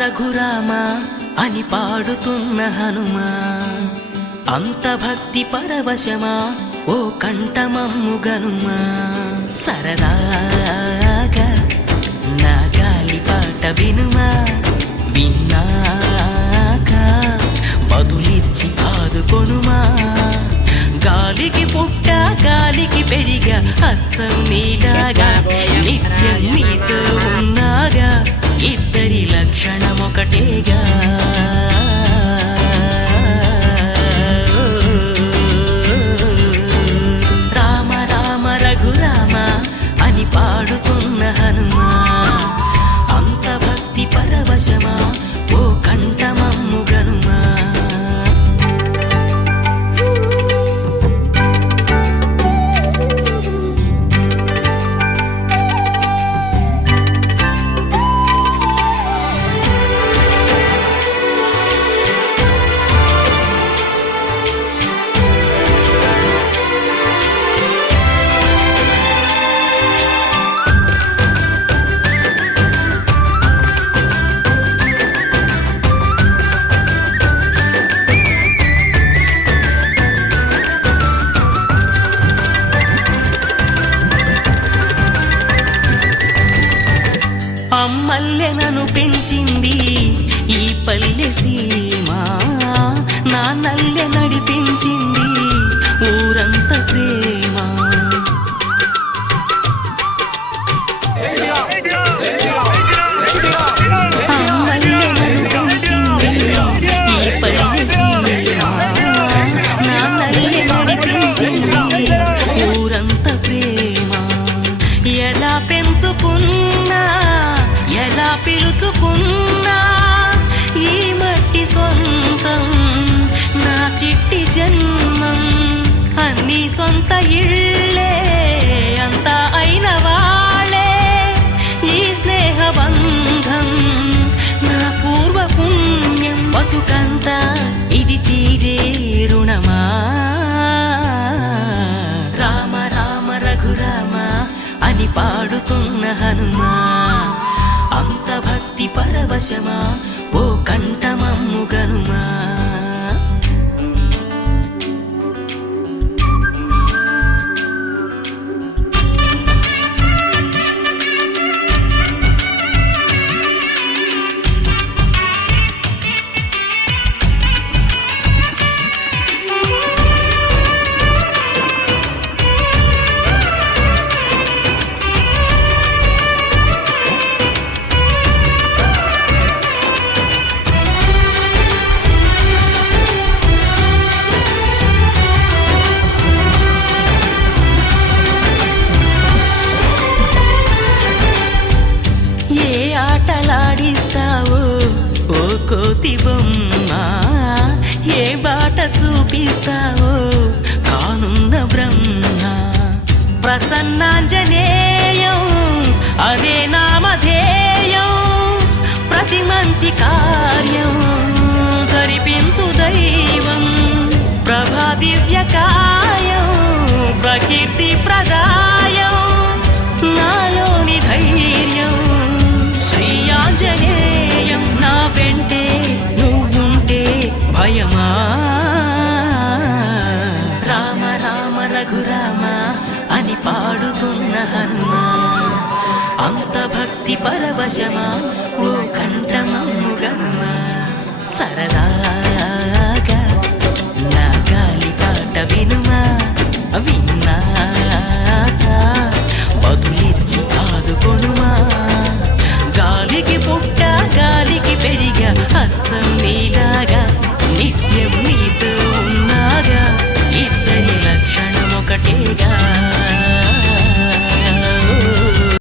రఘురామ అని పాడుతున్న హనుమా, అంత భక్తి పరవశమా ఓ కంఠమమ్ము గనుమా. సరదాగా నా గాలి పాట వినుమా, విన్నాక బదులిచ్చి ఆదుకొనుమా. గాలికి పుట్ట గాలికి పెరిగా అచ్చం నీలాగా, నిత్యం నీతో ఉన్నాగా, ఇద్దరి లక్షణం ఒకటేగా. రామ రామ రఘురామ అని పాడుతున్న హనుమా, అంత భక్తి పరవశమా ఓ కంఠమమ్ము గనుమా. అమ్మల్లె నన్ను పెంచింది ఈ పల్లె సీమ, నాన్నల్లె నడిపించింది ఊరంత ప్రేమ. అమ్మల్లె నన్ను పెంచింది ఈ పల్లె సీమ, నాన్నల్లె నడిపించింది ఊరంత ప్రేమ. ఎలా పెంచుకున్నా ఎలా పిలుచుకున్నా ఈ మట్టి సొంతం నా చిట్టి జన్మం. అన్నీ సొంత ఇళ్ళే అంతా అయిన వాళ్ళే ఈ స్నేహ బంధం నా పూర్వ పుణ్యం. బతుకంతా ఇది తీరే రుణమా. రామ రామ రఘురామ అని పాడుతున్న హనుమా, అంత భక్తి పరవశమా ఓ కంఠమమ్ము గనుమా. ఆటలాడిస్తావో ఓ కోతి బొమ్మ, ఏ బాట చూపిస్తావో కానున్న బ్రహ్మ. ప్రసన్నాంజనేయం అనే నామధేయం, ప్రతి మంచి కార్యం జరిపించు దైవం. ప్రభా దివ్యకాయం ప్రకీర్తి ప్రదాయం, నాలోని ధైర్యం శ్రీ ఆంజనేయం. నా వెంటే నువ్వుంటే భయమా. రామ రామ రఘురామ అని పాడుతున్న హనుమా, అంత భక్తి పరవశమా ఓ కంఠమమ్ము గనుమా. సరదాగా నా గాలి పాట వినుమా, విన్నాక బదులిచ్చి ఆదుకొనుమా. గాలికి పుట్ట గాలికి పెరిగా హాయిగా